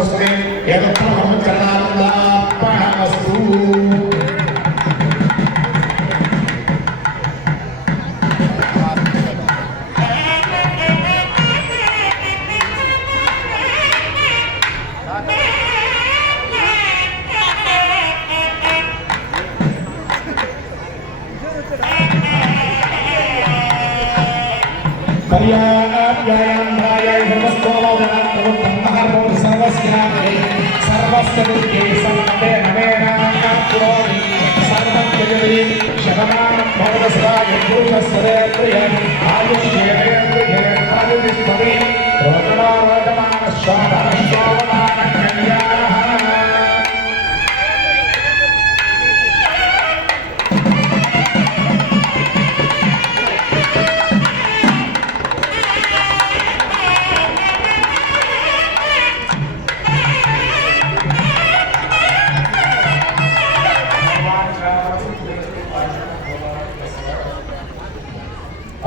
वस्तुने एतत्प्रथमं चरणार्पणमस्तु।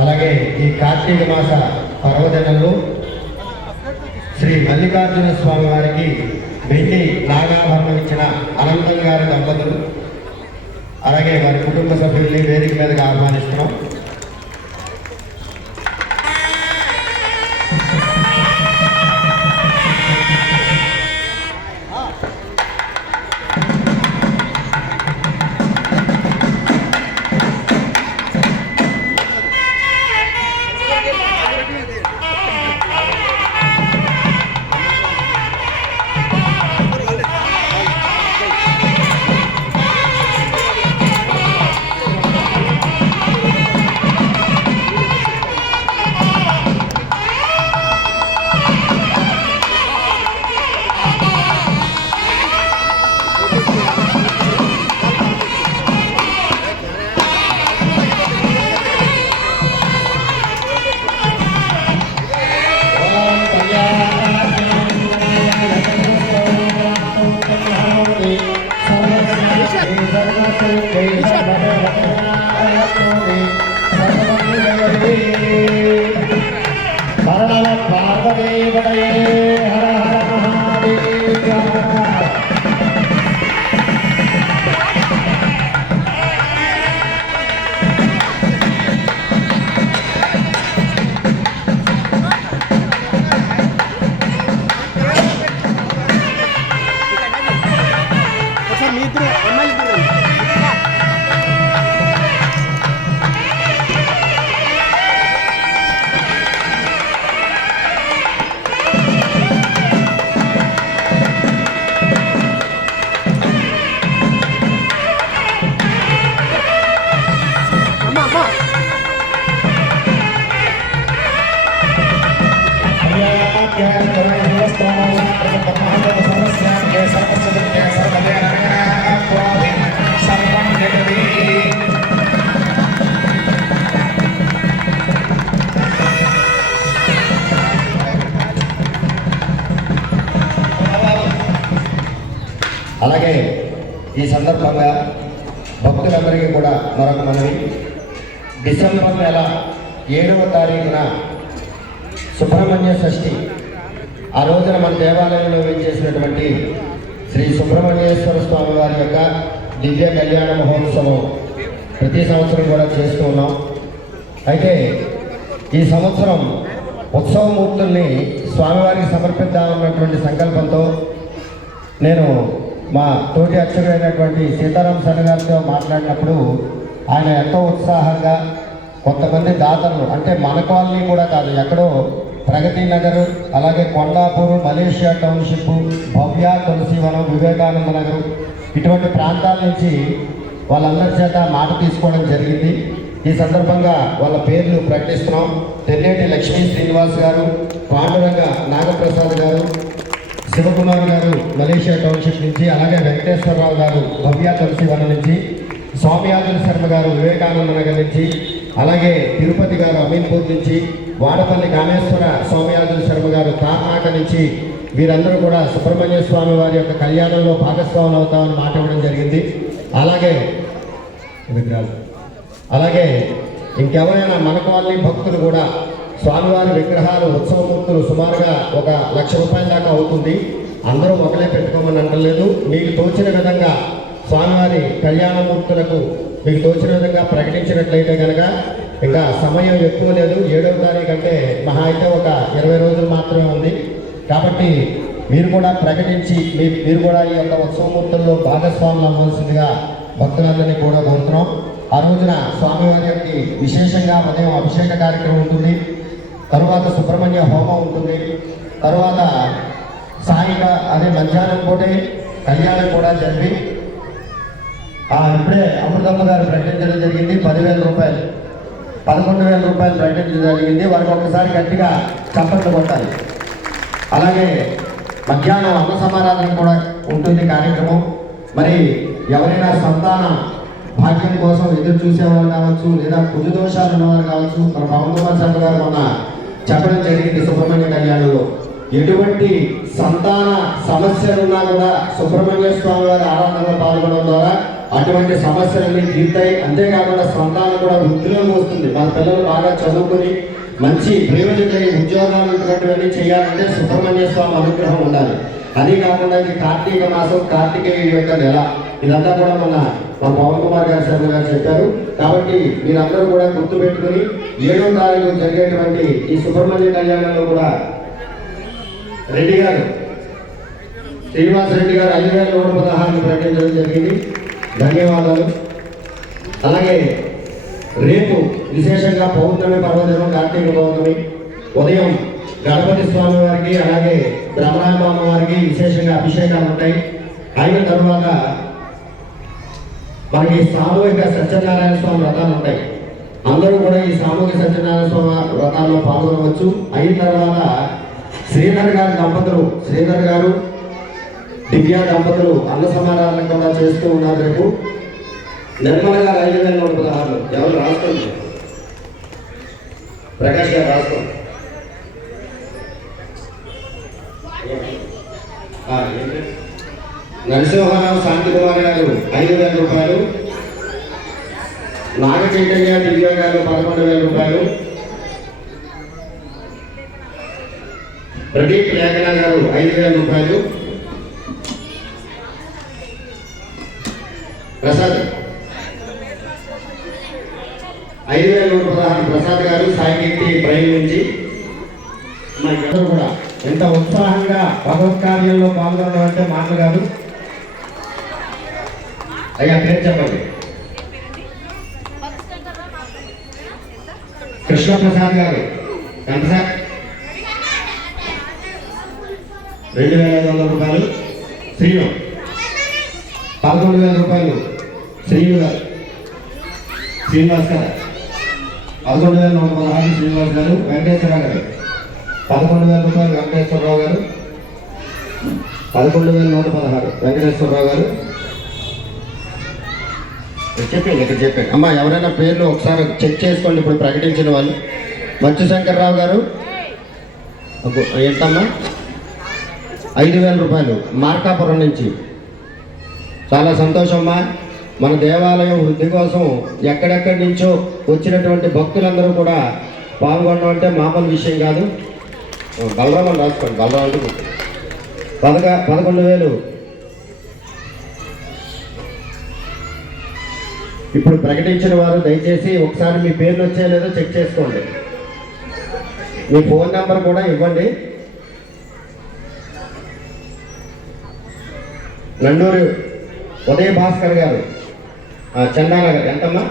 అలాగే ఈ కార్తీక మాస పర్వదినంలో శ్రీ మల్లికార్జున స్వామి వారికి వెండి నాగాభరణం ఇచ్చిన అనంతం గారి దంపతులు అలాగే వారి కుటుంబ సభ్యుల్ని వేదిక మీదగా ఆహ్వానిస్తున్నాం. అలాగే ఈ సందర్భంగా భక్తులందరికీ కూడా మరొక మనవి, డిసెంబర్ నెల 7వ తారీఖున సుబ్రహ్మణ్య షష్ఠి, ఆ రోజున మన దేవాలయంలో వేయించేసినటువంటి శ్రీ సుబ్రహ్మణ్యేశ్వర స్వామి వారి యొక్క దివ్య కళ్యాణ మహోత్సవం ప్రతి సంవత్సరం కూడా చేస్తూ ఉన్నాం. అయితే ఈ సంవత్సరం ఉత్సవమూర్తుల్ని స్వామివారికి సమర్పిద్దామన్నటువంటి సంకల్పంతో నేను మా తోటి అర్చకుడైనటువంటి సీతారాం సన్న గారితో మాట్లాడినప్పుడు ఆయన ఎంతో ఉత్సాహంగా కొంతమంది దాతలు, అంటే మన కాలనీ కూడా కాదు, ఎక్కడో ప్రగతి నగర్, అలాగే కొండాపూర్, మలేషియా టౌన్షిప్, భవ్య, తులసివనం, వివేకానంద నగర్ ఇటువంటి ప్రాంతాల నుంచి వాళ్ళందరి చేత మాట తీసుకోవడం జరిగింది. ఈ సందర్భంగా వాళ్ళ పేర్లు ప్రకటిస్తున్నాం. తెల్లేటి లక్ష్మీ శ్రీనివాస్ గారు, పాండురంగ నాగప్రసాద్ గారు, శివకుమార్ గారు మలేషియా టౌన్షిప్ నుంచి, అలాగే వెంకటేశ్వరరావు గారు భవ్య తులసివనం నుంచి, స్వామియాదుల శర్మ గారు వివేకానంద నగర్ నుంచి, అలాగే తిరుపతి గారు అమీన్పూర్ నుంచి, వాడపల్లి కామేశ్వర స్వామియాదుల శర్మ గారు తార్నాక నుంచి, వీరందరూ కూడా సుబ్రహ్మణ్య స్వామి వారి యొక్క కళ్యాణంలో భాగస్వాములు అవుతామని మాట ఇవ్వడం జరిగింది. అలాగే ఇంకెవరైనా మన కాలనీ భక్తులు కూడా స్వామివారి విగ్రహాలు ఉత్సవమూర్తులు సుమారుగా 1,00,000 రూపాయల దాకా అవుతుంది. అందరూ ఒకలే పెట్టుకోమని అంటలేదు. మీకు తోచిన విధంగా స్వామివారి కళ్యాణమూర్తులకు మీకు తోచిన విధంగా ప్రకటించినట్లయితే కనుక ఇంకా సమయం ఎక్కువ లేదు. 7వ తారీఖు అంటే మహా అయితే ఒక 20 రోజులు మాత్రమే ఉంది. కాబట్టి మీరు కూడా ప్రకటించి మీరు కూడా ఈ యొక్క ఉత్సవమూర్తుల్లో భాగస్వాములు అవ్వాల్సిందిగా భక్తులందరినీ కూడా కోరుతున్నాం. ఆ రోజున స్వామివారికి విశేషంగా ఉదయం అభిషేక కార్యక్రమం ఉంటుంది, తరువాత సుబ్రహ్మణ్య హోమం ఉంటుంది, తరువాత సాయిగా అదే మధ్యాహ్నం పూటే కళ్యాణం కూడా జరిపి ఇప్పుడే అమృతమ్మ గారు ప్రకటించడం జరిగింది. 10,000 రూపాయలు 11,000 రూపాయలు ప్రకటించడం జరిగింది. వారికి ఒకసారి గట్టిగా చప్పట్లు కొట్టాలి. అలాగే మధ్యాహ్నం అన్న సమారాధన కూడా ఉంటుంది కార్యక్రమం. మరి ఎవరైనా సంతాన భాగ్యం కోసం ఎదురు చూసేవాళ్ళు కావచ్చు, లేదా కుజ దోషాలు ఉన్నవారు కావచ్చు, మన పవన్ కుమార్ శర్మ గారు మొన్న చెప్పడం జరిగింది సుబ్రహ్మణ్య కళ్యాణంలో. ఎటువంటి సంతాన సమస్యలున్నా కూడా సుబ్రహ్మణ్య స్వామి వారి ఆరాధనలో పాల్గొనడం ద్వారా అటువంటి సమస్యలన్నీ తీరుతాయి. అంతేకాకుండా సంతానం కూడా వృద్ధిలోకి వస్తుంది. మన పిల్లలు బాగా చదువుకొని మంచి ప్రయోజకులై ఉద్యోగాలు ఇటువంటివన్నీ చేయాలంటే సుబ్రహ్మణ్య స్వామి అనుగ్రహం ఉండాలి. అదే కాకుండా ఇది కార్తీక మాసం, కార్తీకేయుడి యొక్క నెల, ఇదంతా కూడా మన పవన్ కుమార్ గారు శర్మ గారు చెప్పారు. కాబట్టి మీరందరూ కూడా గుర్తుపెట్టుకుని 7వ తారీఖు జరిగేటువంటి ఈ సుబ్రహ్మణ్య కళ్యాణంలో కూడా రెడ్డి గారు శ్రీనివాస్ రెడ్డి గారు 5,116 ప్రకటించడం జరిగింది. ధన్యవాదాలు. అలాగే రేపు విశేషంగా పౌర్ణమి పర్వదినం, కార్తీక పౌర్ణమి ఉదయం గణపతి స్వామి వారికి అలాగే బ్రహ్మరాంబ వారికి విశేషంగా అభిషేకాలు ఉంటాయి. అయిన తర్వాత మనకి సామూహిక సత్యనారాయణ స్వామి వ్రతాలు ఉంటాయి. అందరూ కూడా ఈ సామూహిక సత్యనారాయణ స్వామి వ్రతాల్లో పాల్గొనవచ్చు. అయిన తర్వాత శ్రీధర్ గారు దివ్య దంపతులు అన్న సమారాధన కూడా చేస్తూ ఉన్నారు. రేపు నిర్మల గారు 5,116 ఎవరు రాసుకోండి, ప్రకాష్ గారు రాసుకోండి. నరసింహారావు శాంతి కుమార్ గారు 5,000 రూపాయలు, నాగ చైతన్య దివ్య గారు 11,000 రూపాయలు, ప్రదీప్ లేఖన గారు 5,000 రూపాయలు, ప్రసాద్ 5,116 ప్రసాద్ గారు సాయికీర్తి ప్రైమ్ నుంచి. మనకందరూ కూడా ఎంత ఉత్సాహంగా భగవత్ కార్యంలో పాల్గొనడం అంటే మాటలు కాదు. అయ్యా పేరు చెప్పండి. కృష్ణప్రసాద్ గారు ఎంత సార్? 2,500 రూపాయలు. శ్రీను 11,000 రూపాయలు. శ్రీనివాస్ గారు 11,116 శ్రీనివాస్ గారు. వెంకటేశ్వరరావు గారు 11,000 రూపాయలు. వెంకటేశ్వరరావు గారు 11,116 వెంకటేశ్వరరావు గారు. చెప్పండి అమ్మా, ఎవరైనా పేర్లు ఒకసారి చెక్ చేసుకోండి. ఇప్పుడు ప్రకటించిన వాళ్ళు మంచు శంకర్రావు గారు ఎంతమ్మా? 5,000 రూపాయలు మార్కాపురం నుంచి. చాలా సంతోషమ్మా. మన దేవాలయం వృద్ధి కోసం ఎక్కడెక్కడి నుంచో వచ్చినటువంటి భక్తులందరూ కూడా పాల్గొనడం అంటే మామూలు విషయం కాదు. బలరాం అని రాసుకోండి. బలరాం అంటే 11,000. ఇప్పుడు ప్రకటించిన వారు దయచేసి ఒకసారి మీ పేర్లు వచ్చాయో లేదో చెక్ చేసుకోండి. మీ ఫోన్ నెంబర్ కూడా ఇవ్వండి. నండూరు ఉదయ భాస్కర్ గారు చందానగర్ ఎంతమ్మా?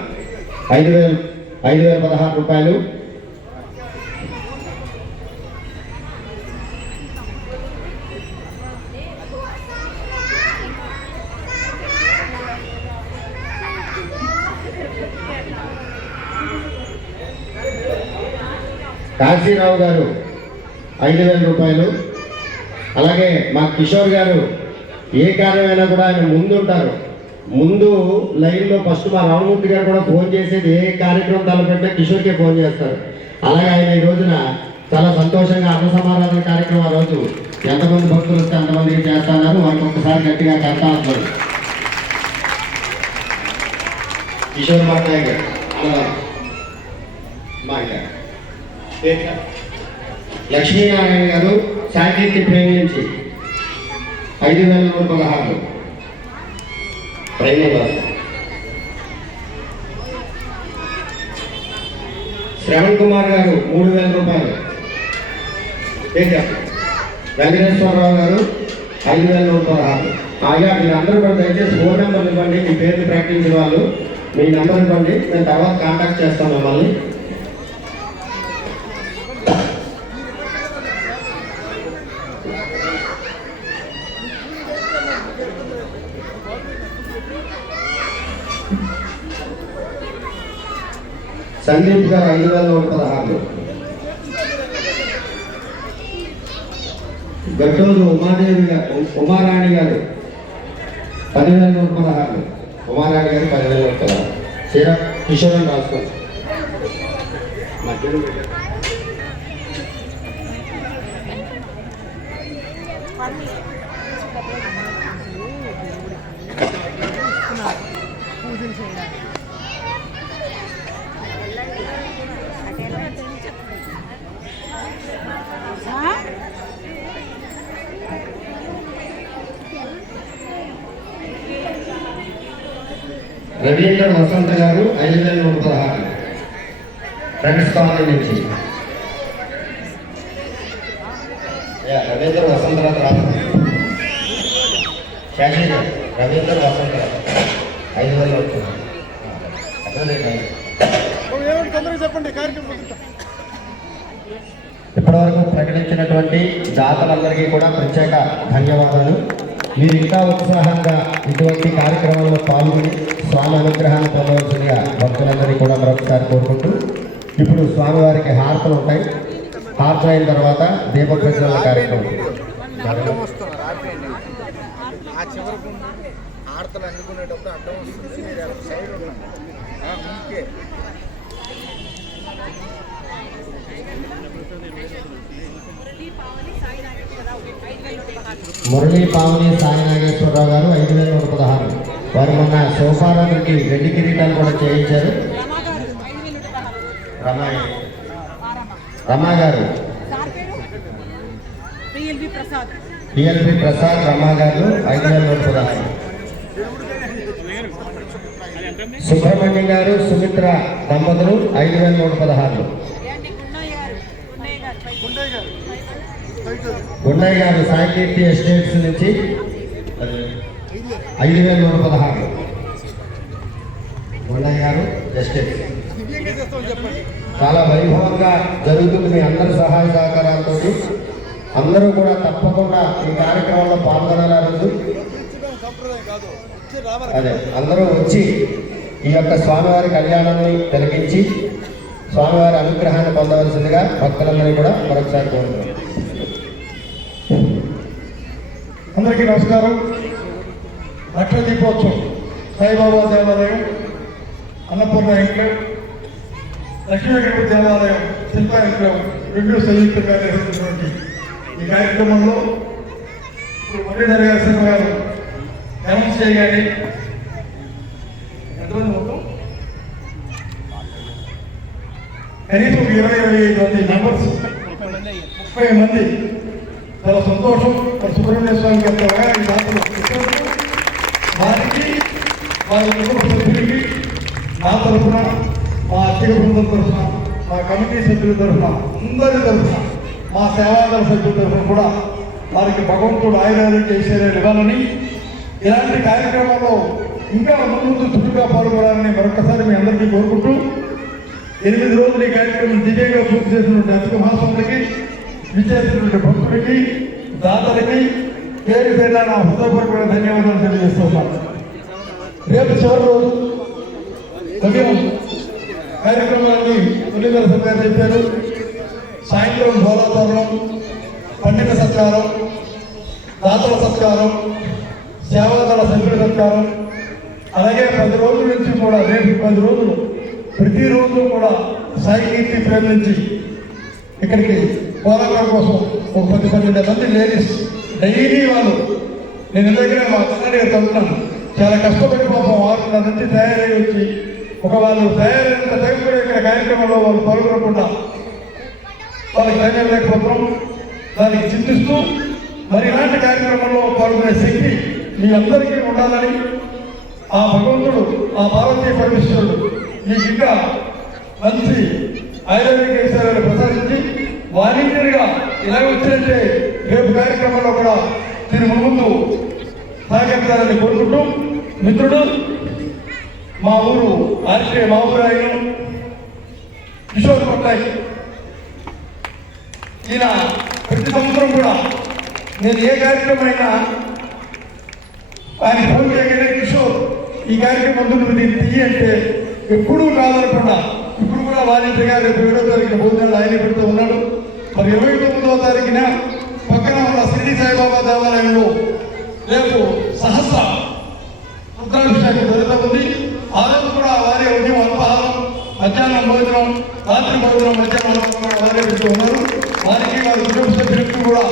5,016 రూపాయలు. కాశీరావు గారు 5,000 రూపాయలు. అలాగే మా కిషోర్ గారు ఏ కార్యమైనా కూడా ఆయన ముందు ఉంటారు. ముందు లైన్లో ఫస్ట్ మా రామమూర్తి గారు కూడా ఫోన్ చేసేది, ఏ కార్యక్రమం తలపెట్టినా కిషోర్కే ఫోన్ చేస్తారు. అలాగే ఆయన ఈ రోజున చాలా సంతోషంగా అన్న సమారాధన కార్యక్రమం ఆ రోజు ఎంతమంది భక్తులు వస్తే అంతమందికి చేస్తున్నారు. వారికి ఒక్కసారి గట్టిగా చేస్తా ఉంటారు. కిషోర్ మాట్లాయ గారు లక్ష్మీనారాయణ గారు సాంకేతిక ప్రేమి నుంచి 5,116. ప్రేమదాస్. శ్రవణ్ కుమార్ గారు 3,000 రూపాయలు. వెంకటేశ్వరరావు గారు 5,116. ఆయా మీరు అందరూ కూడా దయచేసి ఫోన్ నెంబర్ ఇవ్వండి, మీ పేరు ప్రకటించిన వాళ్ళు మీ నెంబర్ ఇవ్వండి, నేను తర్వాత కాంటాక్ట్ చేస్తాను మిమ్మల్ని. సందీప్ గారు 5,116. గట్టోజు ఉమాదేవి గారు ఉమారాణి గారు 10,116. ఉమారాణి గారు 10,116. చీర కిషోర్ రాసుకోండి. రవీంద్ర వసంత గారు 5,116. ఫ్రెండ్స్ కాలనీ నుంచి రవీంద్ర వసంతరావు రాదు. శాషి గారు రవీంద్ర వసంతరావు 5,116. ఇప్పటివరకు ప్రకటించినటువంటి దాతలందరికీ కూడా ప్రత్యేక ధన్యవాదాలు. మీరు ఇంకా ఉత్సాహంగా ఇటువంటి కార్యక్రమంలో పాల్గొని స్వామి అనుగ్రహాన్ని పొందవలసిందిగా భక్తులందరినీ కూడా మరొకసారి కోరుకుంటూ ఇప్పుడు స్వామివారికి హారతలు ఉంటాయి. హారతలు అయిన తర్వాత దీప ప్రజ్వలన కార్యక్రమం. మురళీ పావని సాయి నాగేశ్వరరావు గారు 5,116. వారు మొన్న సోఫారానికి వెండి కిరీటాలు కూడా చేయించారు. రమా గారు పిఎల్బి ప్రసాద్ రమా గారు 5,116. సుబ్రహ్మణ్యం గారు సుమిత్ర దంపతులు 5,116. గుండయ్య గారు సాయికీర్తి ఎస్టేట్స్ నుంచి 5,116. గుండయ్య గారు ఎస్టేట్స్ చాలా వైభవంగా జరుగుతుంది. మీ అందరి సహాయ సహకారాలతో అందరూ కూడా తప్పకుండా ఈ కార్యక్రమంలో పాల్గొనాలి. అదే అందరూ వచ్చి ఈ యొక్క స్వామివారి కళ్యాణాన్ని తిలకించి స్వామివారి అనుగ్రహాన్ని పొందవలసిందిగా భక్తులందరినీ కూడా మరొకసారి కోరుతున్నాం. అందరికీ నమస్కారం. లక్ష దీపోత్సవం సాయిబాబా దేవాలయం, అన్నపూర్ణ ఇంక్లవ్, లక్ష్మీ గణపతి దేవాలయం, శిల్పా ఇంక్లవ్ రెండు సంయుక్తంగా నిర్వహించినటువంటి ఈ కార్యక్రమంలో మొదటి దర్శనం గారు అనౌన్స్ చేయగానే ఎంతమంది మొత్తం కనీసం 20-25 మంది మెంబర్స్, 30 మంది. చాలా సంతోషం. సుబ్రహ్మణ్య స్వామి గారి ఈ దాతలు వారికి వారి కుటుంబ సభ్యులకి నా తరఫున, మా అత్తిక బృందం తరఫున, మా కమిటీ సభ్యుల తరఫున, అందరి తరఫున, మా సేవాదళ సభ్యుల తరఫున కూడా వారికి భగవంతుడు ఆయుర్వేదం ఇవ్వాలని, ఇలాంటి కార్యక్రమాల్లో ఇంకా ముందు చురుగ్గా పాల్గొనాలని మరొకసారి మీ అందరికీ కోరుకుంటూ 8 రోజులు ఈ కార్యక్రమం దివ్యంగా పూర్తి చేసినటువంటి అధిక మహాస్వామికి, విచ్చేసినటువంటి భక్తుడికి, దాతలకి పేరు పేరున నా హృదయపూర్వకమైన ధన్యవాదాలు తెలియజేస్తున్నాను. రేపు చివరి రోజు ఉదయం కార్యక్రమాన్ని తొలిదల సభ్యులు చెప్పారు. సాయంత్రం భోలాతరణం, పండిత సత్కారం, దాతల సత్కారం, సేవాదళ సభ్యుల సత్కారం, అలాగే 10 రోజుల నుంచి కూడా రేపు 10 రోజులు ప్రతిరోజు కూడా సాయి కీర్తి ప్రేమ నుంచి ఇక్కడికి పోరాటం కోసం ఒక 10-12 మంది లేడీస్ డైలీ వాళ్ళు, నేను ఎందుకంటే మా అన్నగారు చదువుతున్నాను, చాలా కష్టపడి పాపం 6:30 నుంచి తయారై వచ్చి వాళ్ళు తయారైనంత టైం కూడా ఇక్కడ కార్యక్రమంలో వాళ్ళు పాల్గొనకుండా వాళ్ళకి టైం లేకపోతున్నాం. దానికి చింతిస్తూ మరి ఇలాంటి కార్యక్రమంలో పాల్గొనే శక్తి మీ అందరికీ ఉండాలని ఆ భగవంతుడు, ఆ పార్వతీ పరమేశ్వరుడు మీకు ఇంకా మంచి ఆయుర్వేదిక విషయాలను ప్రసాదించి వాలంటీర్గా ఇలా వచ్చినట్టే రేపు కార్యక్రమంలో కూడా దీని ముందు సహకరించాలని కోరుకుంటూ, మిత్రుడు మా ఊరు ఆర్కే మా ఊరు ఆయన కిషోర్ పట్నాయక్, ఈయన ప్రతి సంవత్సరం కూడా నేను ఏ కార్యక్రమం అయినా ఆయన ఫోన్ చేయగానే కిషోర్ ఈ కార్యక్రమం ముందు దీన్ని తీయి అంటే ఎప్పుడూ కాదనకుండా ఇప్పుడు కూడా వాలంటీర్గా రేపు 7వ తారీఖున భోజనాలు ఆయన పెడుతూ ఉన్నాడు. మరి 29వ తారీఖున పక్కన ఉన్న షిరిడి సాయిబాబా దేవాలయంలో రేపు సహస్ర రుద్రాభిషేకం జరుగుతుంది. ఆ రోజు కూడా వారి ఉదయం అల్పాహారం, మధ్యాహ్నం భోజనం, రాత్రి భోజనం, మధ్యాహ్నం వారే పెడుతూ ఉన్నారు. వారికి వారి కుటుంబ సభ్యులకు కూడా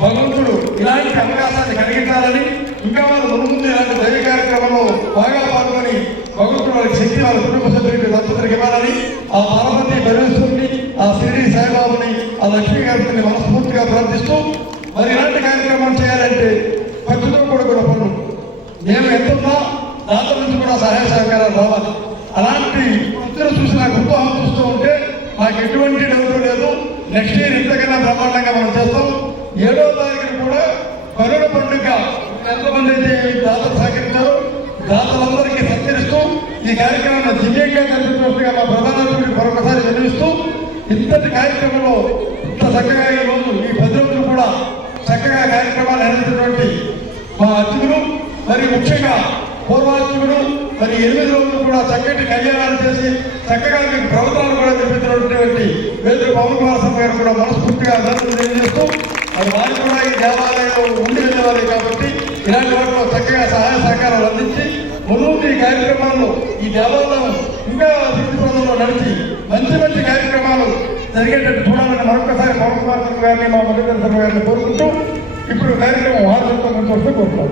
భగవంతుడు ఇలాంటి అవకాశాన్ని కలిగించాలని, ఇంకా వారు ముందు ఇలాంటి దైవ కార్యక్రమంలో బాగా పాల్గొని భగవంతుడు వారికి శక్తి వారి కుటుంబ సభ్యులకు దత్తతకి ఇవ్వాలని ఆ పార్వతీ పరమేశ్వరుని, ఆ షిరిడి సాయిబాబుని, ఆ లక్ష్మీ గారిని మనస్ఫూర్తిగా ప్రార్థిస్తూ, మరి ఇలాంటి కార్యక్రమాలు చేయాలంటే ఖర్చుతో కూడా పనులు మేము ఎంతున్నా దాతల నుంచి కూడా సహాయ సహకారాలు రావాలి. అలాంటి వృత్తిని చూసి నాకు ఉత్సాహం చూస్తూ ఉంటే నాకు ఎటువంటి డౌట్ లేదు. నెక్స్ట్ ఇయర్ ఇంతకన్నా బ్రహ్మాండంగా మనం చేస్తాం. 7వ తారీఖున కూడా కరుణ పండుగ ఎంతమంది అయితే దాతలు సహకరించారో దాతలందరికీ సత్కరిస్తూ ఈ కార్యక్రమాన్ని దివ్యంగా కల్పించినట్టుగా మా ప్రధానమంత్రికి మరొకసారి వినిపిస్తూ, ఇంతటి కార్యక్రమంలో ఇంత చక్కగా ఈ రోజు ఈ 10 రోజులు కూడా చక్కగా కార్యక్రమాలు నిర్వహించినటువంటి మా అర్చకులు, మరి ముఖ్యంగా పూర్వార్చకుడు, మరి 8 రోజులు కూడా చక్కటి కళ్యాణాలు చేసి చక్కగా మీకు ప్రవర్తనలు కూడా నిర్మించినటువంటి వేదులు పవన్ కుమార్ స్వామి గారు కూడా మనస్ఫూర్తిగా అభినందనలు తెలియజేస్తూ, అది వారు కూడా ఈ దేవాలయంలో ఉండి వెళ్ళేవారు కాబట్టి ఇలాంటి వాటిలో చక్కగా సహాయ సహకారాలు అందించి ముందు ఈ కార్యక్రమాల్లో ఈ దేవాలయం ఇంకా అభివృద్ధి పదంలో నడిచి మంచి మంచి కార్యక్రమాలు జరిగేటట్టు చూడాలని మరొకసారి పవన్ కుమార్ స్వామి గారిని, మా మల్లికార్జున గారిని కోరుకుంటూ ఇప్పుడు కార్యక్రమం హాజరుతో ముందు కోరుకుంటాం.